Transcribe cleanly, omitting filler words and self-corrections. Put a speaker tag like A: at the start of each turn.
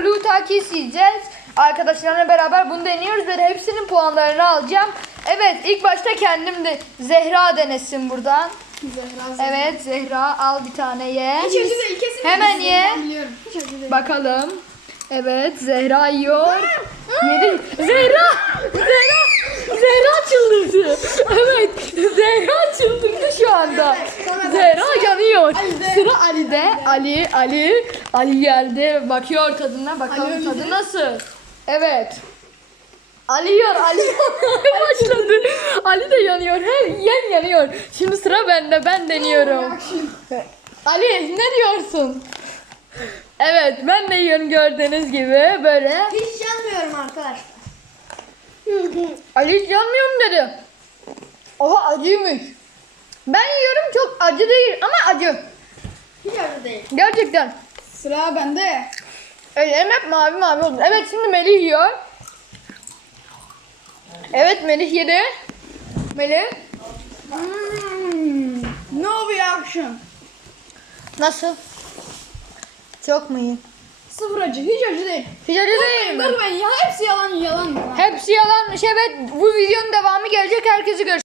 A: Blue Takis yiyeceğiz. Arkadaşlarımla beraber bunu deniyoruz ve hepsinin puanlarını alacağım. Evet, ilk başta kendim de Zehra denesin buradan.
B: Zehra.
A: Evet, Zehra al bir tane ye.
B: Hiç acı değil, kesin.
A: Hemen ye.
B: Ben biliyorum. Hiç acı değil.
A: Bakalım. Evet, Zehra yiyor. Yedi. Zehra! Zehra çıldırdı. Evet, Zehra çıldırdı şu anda. Zehra yanıyor.
B: Ali'de.
A: Sıra Ali'de. Ali geldi. Bakıyor tadına. Bakalım
B: Ali
A: tadı
B: öldü.
A: nasıl? Evet. Ali yanmaya başladı. Ali de yanıyor. Her yiyen yanıyor. Şimdi sıra bende. Ben deniyorum. Ali ne diyorsun? Evet, ben de yiyorum gördüğünüz gibi böyle.
B: Hiç yanmıyorum arkadaşlar.
A: Ali hiç yanmıyorum dedi. Oha, acıymış. Ben yiyorum, çok acı değil ama acı.
B: Hiç acı değil.
A: Gerçekten.
B: Sıra bende.
A: Ellerim hep mavi mavi oldu. Evet, şimdi Melih yiyor. Evet, Melih yedi. Melih.
B: No reaction.
A: Nasıl? Çok mu iyi?
B: Sıfır acı. Hiç acı değil.
A: Hiç acı değil mi?
B: Dur ben ya. Hepsi yalan.
A: Hepsi yalanmış. Evet, bu videonun devamı gelecek. Herkese görüşürüz.